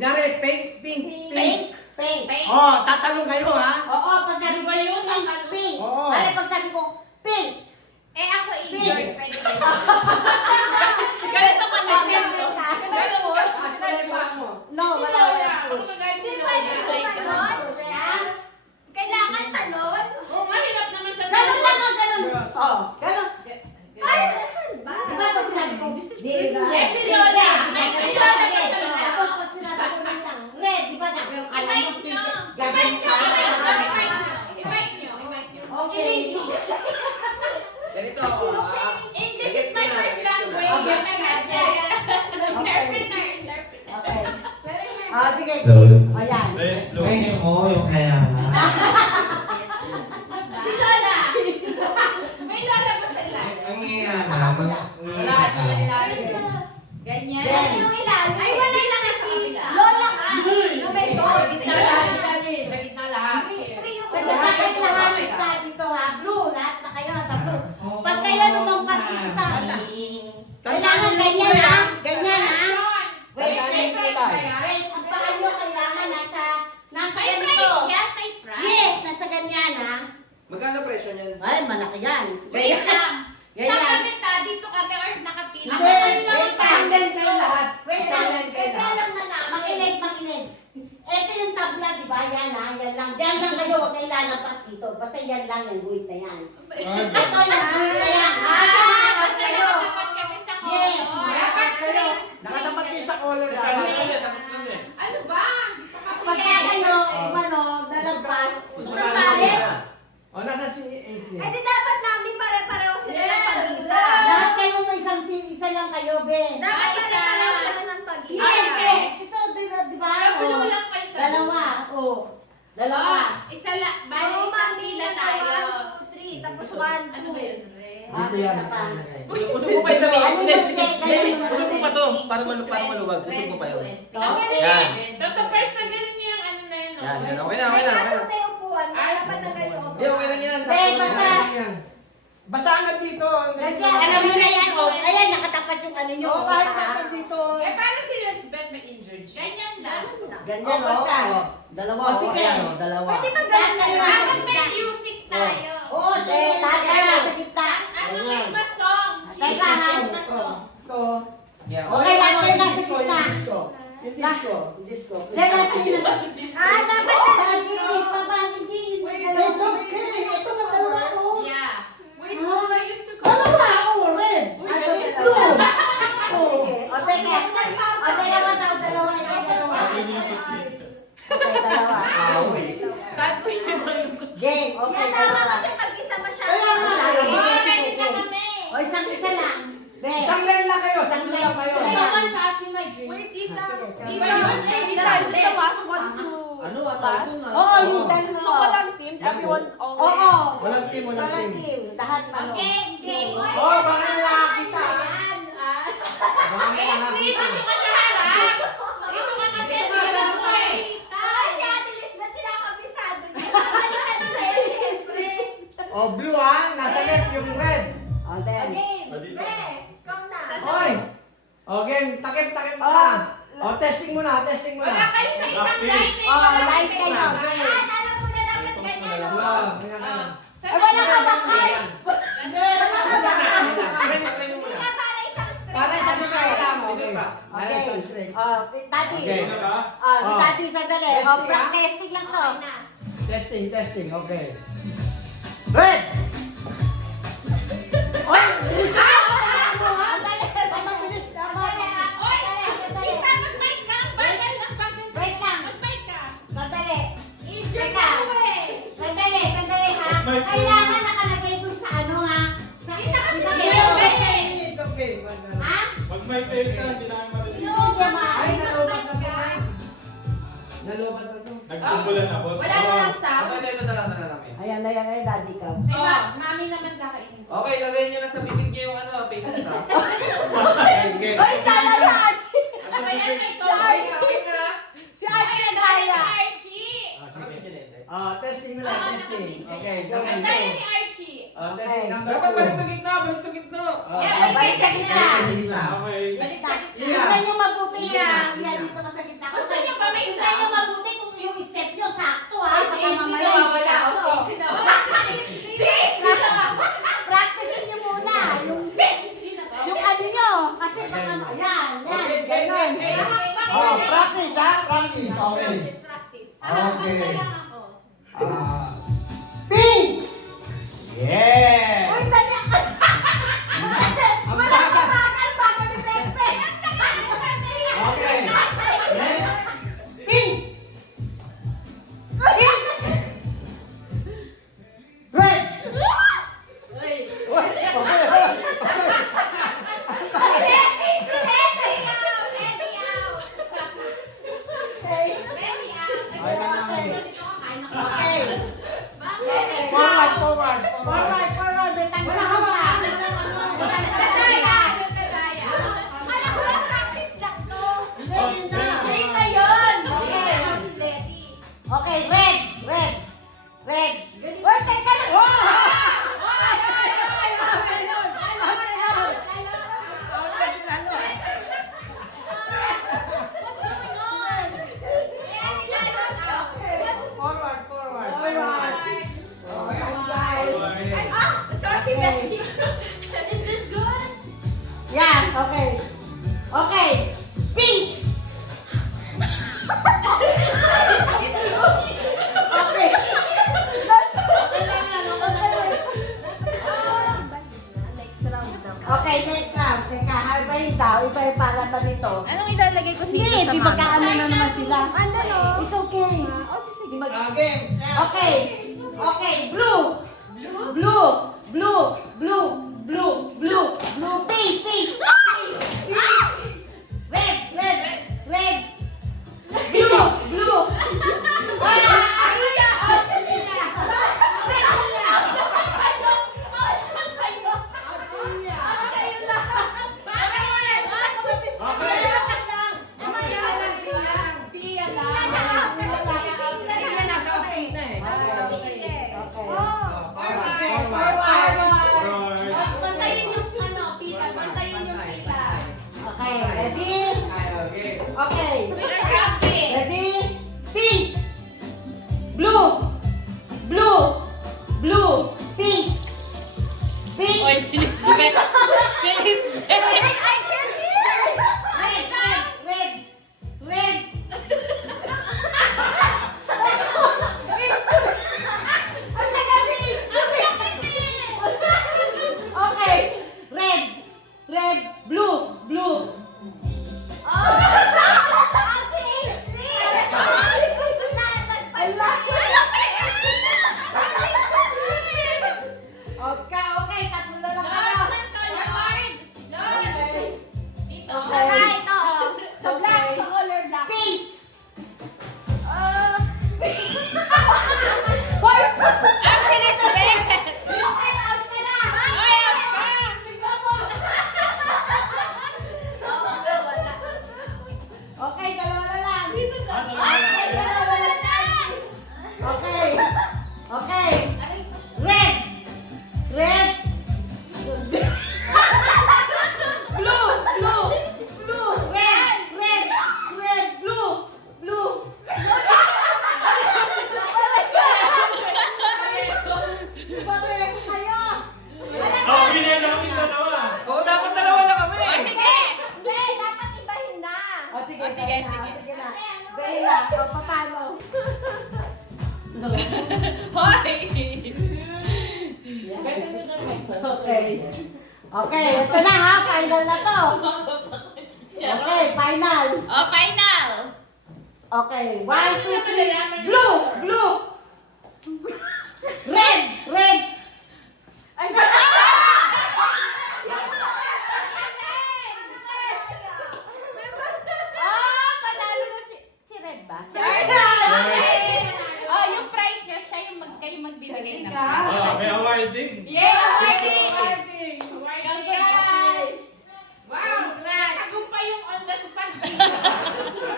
Kunyari, pink. Oh, tatanong kayo ha? Oo, pag sabi ko pink. Oo. Ano pag sabi ko pink? Eh ako injured, pwede ba? Ganito ka lang. Ganito mo? No, wala. Kailangan talon? Oo, mahirap naman sa Ganun lang ang ganun. Oo, ganun. Ay, saan ba? Di ba pag sinabi ko, This is di pretty ba? Eh, si Lola. Ay, Ay, Lola, Lola, red. kasi Lola. Tapos pag sinabi ko ng isang red, di ba gagawin ka lang yung pink? Gagawin ka I-mic nyo. Okay. Ganito. English is my first language. Okay. Interpreter. Ah, sige. Lolo. O yan. Ay, yung kaya nga. Si Lola. May Lola ba sila? Ang iya na, Wala at wala ilalim. Ganyan. Ganyan. Yung ilalim. Ay, wala na kasi. Lola ka. Na may Sa gitna lahat sila ni. Sa gitna lahat. Lahat na dito ha. Blue. Lahat na kayo nasa blue. Pag kayo lumampas dito sa kailangan ganyan ha. Ganyan ha. Wait. Ang paa nyo kailangan nasa May ganito. price yan. May price. Yes, nasa ganyan ha. Magkano presyo niyan? Ay, malaki yan. Wait lang. Sa Ganyan. kami dito kami or nakapila. Hindi. Wait lang. Sanglan kayo lahat. Wait Sanglan kayo lahat. Makinig. Ito yung tabla, di ba? Yan ha, yan lang. Diyan lang kayo, huwag kayo lalampas dito. Basta yan lang, yung guhit na yan. Ito yung guhit na yan. Basta nakatapat kami sa color. Yes, dapat kayo. Nakatapat kayo sa color. Ano ba? Pagka kayo, nalagpas. Sobrang pares. O, nasa si Ace Eh di dapat namin pare-pareho sila ng pagkita. Lahat kayo may isa lang kayo, be. Dapat pare-pareho sila ng pagkita. Yes, ito, di ba? Sa blue Oh. lang kayo sa Dalawa, oh. Dalawa. Isa lang. Bali, isang pila tayo. 1, 2, 3, tapos 1, Ano ba yun, Re? Dito yan. Isa pa. Usog mo pa yung sabihin. Ano Hindi, yun, hindi. ganun. Usog mo pa to. Para maluwag. Usog mo pa yun. Yan. Toto first na ganun yung ano na yun. Yan, yan. Okay na. may upuan, dapat na kayo. Hindi, okay lang yan. Be, basta. Basta hanggang dito. Nandiyan, alam mo na yan, oh. Ayan, nakatapat yung ano nyo. Oo, kahit hanggang dito. Eh, paano si Lisbeth may injured? Ganyan lang. Ganyan, Oh, basta. oh. Dalawa, Oh, sige. Ayan, oh, dalawa. Pwede ba Lahat ganun kayo na nasa Dapat may gitna. music tayo. Oo, sige, lahat kayo nasa gitna. Ano Christmas song? Teka, ha? Christmas song. Ito. Yeah. Okay, lahat kayo nasa Yung gitna. disco. Yung disco. Yung disco. Lahat kayo nasa gitna. dapat Lagi, hindi. It's okay. Ito na dalawa ko. Yeah. Wait, who I used to call? Dalawa, oh, red. Blue. Oh. Sige, o teka. O dalawa daw, dalawa. Okay, dalawa. Gagawin mo yung Jane, okay, dalawa. pag-isa masyado. Kaya nga. Oh, ready na kami. O isa lang. Be. Isang lane lang kayo. Isang lane lang kayo. Someone pass me my drink. Wait, tita. Sige, Di ba yun? Dito the last one to Ano? last. Oo, yung dalawa. So walang teams, everyone's all Oo. Walang team, walang team. Lahat ano. Okay, Jay. Oh, baka nakakita. Baka Eh, nakakita. dito ka sa harap. Dito ka kasi sa harap. Si Ate Liz, ba't kinakabisado niya? Babalikan nila yun, syempre. Oh, blue ha. Nasa left yung red. O, then. Ikaw na. Oy. Oh, game. Takip mo na. Oh, testing mo na. Wala kayo sa isang line eh. Oh, Wala kayo light sa kayo. isang Okay. line. Alam mo na dapat ganyan, no? Wala. Kaya ka. Saan Ay, wala na- ka ba, Kai? Hindi. Wala na. Hindi nga para isang straight. Para sa straight lang. Okay. pa. Para sa straight. Oh, Tati. Okay. Tati, sandali. Testing, Oh, ha? testing lang to. Testing. Okay. Red. Oy, bilis ka. Mabilis ka. Oy, tita, mag-mic ka. Bagal ng bagal. Wait lang. Mag-mic ka. Sandali. Injured Teka. ako eh. Sandali ha. Kailangan nakalagay dun sa ano ha. Sa Kita kasi sa may ilo. bagay eh. It's okay. Ha? Pag may fail ka, hindi namin marinig. Hindi ma. Ay, nalobat na to. Nalobat na to. Nagtungkulan na po. Wala na lang sound. Ito na lang namin. Ayan, daddy ka. Ay, mami naman kakainin. Okay, lagay niyo na sa bibig niyo yung ano, face and stuff. Okay. Hoy, sana na Archie. Ano ba yan? May Ay, toy. Si Archie Ay, na tayo ni kaya. Archie. Testing na lang, testing. Okay, Ang tayo ni Archie. testing number Dapat 2. balik sa gitna, balik sa gitna. Yeah, balik sa gitna. Sige na. Okay. Balik sa gitna. Yeah. Tingnan nyo mabuti Yeah. ha. Yan, dito dito ka sa gitna. Gusto niyo ba may Tingnan niyo sounds? mabuti kung yung step niyo sakto ha. Ay, Baka sisi mamaya na hindi wala. sakto. Sisi na wala. Sisi na. Practicein niyo muna. Yung ano niyo. Kasi baka, yan. Okay, game, Ganon. game, game. Oh, practice ha? Practice. Okay. Okay. Pink! Yeah! Uy, dali. Wala ka bagal ni Pepe. Okay. Next. Pink! Red! Okay. Forward, forward, forward. Forward, forward. May tanggal ka pa. Akala ko lang practice lang to. Okay. na yun. Okay, red. Red. Red. Uy, teka lang. Forward, forward. Sorry, Betsy. Is this good? Yan, okay. Okay. Pink. Okay. Okay, next round. Teka, harbayin daw. Ito yung para pa nito. Anong ilalagay ko dito Hindi, sa di magkaano na naman sila. Ano no? It's okay. Sige. Game. Okay. Okay, blue. Blue. Blue. Blue. Blue. Blue. Blue. Pink. Pink. Pink. Red. Red. Red. Blue. Blue. Okay, ready? Okay. Ready? Pink. Blue. Blue. Blue. Pink. Pink. Oy, sinisbet. Sinisbet. Red. Red. Red. Ang tagal. Okay. Red. Red. Blue. Blue. Okay, okay. Tatlo na lang kayo. Okay. Pink. Hoy! Ang sinisbet. Okay, dalawa na lang. Okay. Okay. Red. Red. Blue. Blue. Blue. Red. Red. Red. Blue. Blue. Pareho kayo. Oh, binay namin dalawa. Oo, dapat dalawa na kami. O, sige. Hindi, dapat ibahin na. O sige, O, sige, na, sige. sige na. Kasi ano Gawin na. O, paano? Hoy. Okay. Okay, ito na ha. Final na to. Okay, final. O, final. Okay, 1, 2, 3. Blue! Blue! Red! Red! Panalo ko si Red ba? Si Red. Red. Oh, yung prize niya, siya yung kayo magbibigay ng prize. Oh, may awarding. Yay! Awarding!